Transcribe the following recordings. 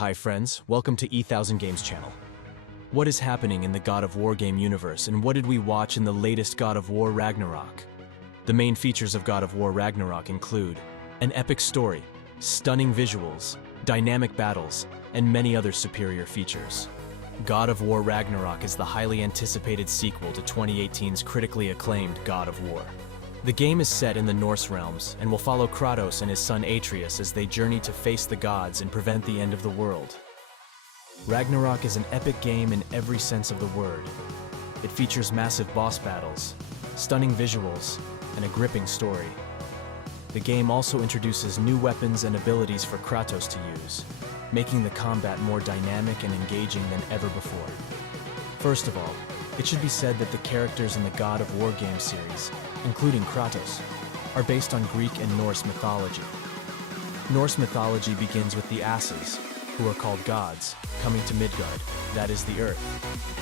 Hi friends, welcome to E1000 Games channel. What is happening in the God of War game universe and what did we watch in the latest God of War Ragnarok? The main features of God of War Ragnarok include an epic story, stunning visuals, dynamic battles, and many other superior features. God of War Ragnarok is the highly anticipated sequel to 2018's critically acclaimed God of War. The game is set in the Norse realms and will follow Kratos and his son Atreus as they journey to face the gods and prevent the end of the world. Ragnarok is an epic game in every sense of the word. It features massive boss battles, stunning visuals, and a gripping story. The game also introduces new weapons and abilities for Kratos to use, making the combat more dynamic and engaging than ever before. First of all, it should be said that the characters in the God of War game series, including Kratos, are based on Greek and Norse mythology. Norse mythology begins with the Asses, who are called gods, coming to Midgard, that is the earth,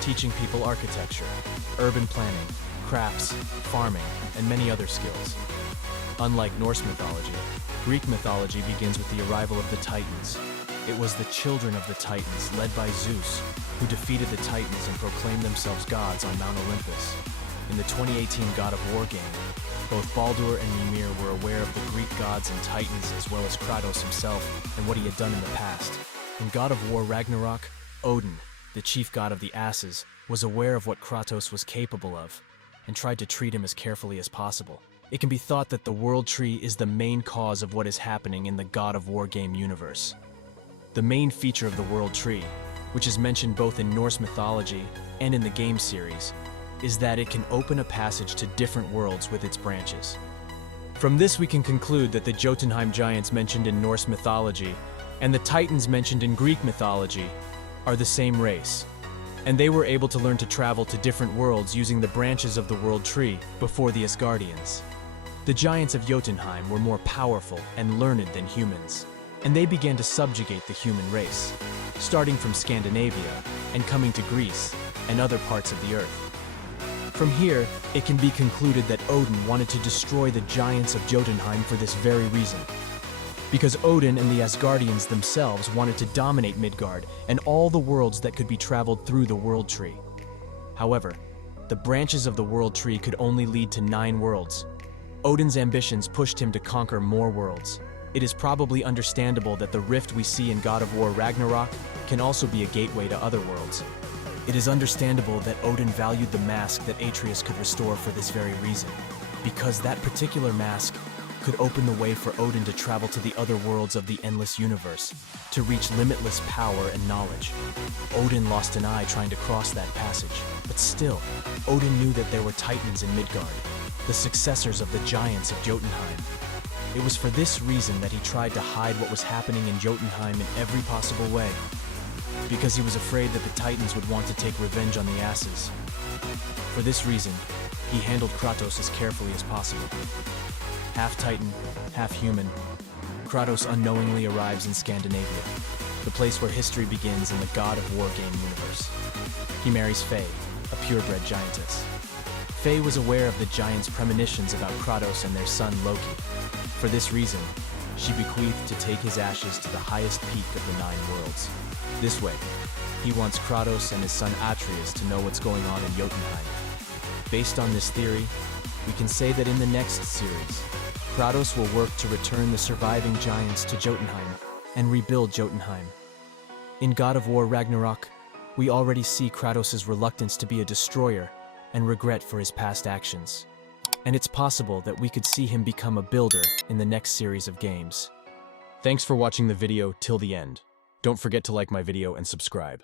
teaching people architecture, urban planning, crafts, farming, and many other skills. Unlike Norse mythology, Greek mythology begins with the arrival of the Titans. It was the children of the Titans, led by Zeus, who defeated the Titans and proclaimed themselves gods on Mount Olympus. In the 2018 God of War game, both Baldur and Mimir were aware of the Greek gods and Titans as well as Kratos himself and what he had done in the past. In God of War Ragnarok, Odin, the chief god of the Asses, was aware of what Kratos was capable of and tried to treat him as carefully as possible. It can be thought that the World Tree is the main cause of what is happening in the God of War game universe. The main feature of the World Tree, which is mentioned both in Norse mythology and in the game series, is that it can open a passage to different worlds with its branches. From this we can conclude that the Jotunheim giants mentioned in Norse mythology and the Titans mentioned in Greek mythology are the same race, and they were able to learn to travel to different worlds using the branches of the World Tree before the Asgardians. The giants of Jotunheim were more powerful and learned than humans, and they began to subjugate the human race, starting from Scandinavia and coming to Greece and other parts of the earth. From here, it can be concluded that Odin wanted to destroy the giants of Jotunheim for this very reason. Because Odin and the Asgardians themselves wanted to dominate Midgard and all the worlds that could be traveled through the World Tree. However, the branches of the World Tree could only lead to 9 worlds. Odin's ambitions pushed him to conquer more worlds. It is probably understandable that the rift we see in God of War Ragnarok can also be a gateway to other worlds. It is understandable that Odin valued the mask that Atreus could restore for this very reason, because that particular mask could open the way for Odin to travel to the other worlds of the endless universe, to reach limitless power and knowledge. Odin lost an eye trying to cross that passage, but still, Odin knew that there were Titans in Midgard, the successors of the giants of Jotunheim. It was for this reason that he tried to hide what was happening in Jotunheim in every possible way, because he was afraid that the Titans would want to take revenge on the Asses. For this reason, he handled Kratos as carefully as possible. Half Titan, half human, Kratos unknowingly arrives in Scandinavia, the place where history begins in the God of War game universe. He marries Faye, a purebred giantess. Faye was aware of the giants' premonitions about Kratos and their son Loki. For this reason, she bequeathed to take his ashes to the highest peak of the 9 worlds. This way, he wants Kratos and his son Atreus to know what's going on in Jotunheim. Based on this theory, we can say that in the next series, Kratos will work to return the surviving giants to Jotunheim and rebuild Jotunheim. In God of War Ragnarok, we already see Kratos' reluctance to be a destroyer and regret for his past actions. And it's possible that we could see him become a builder in the next series of games. Thanks for watching the video till the end. Don't forget to like my video and subscribe.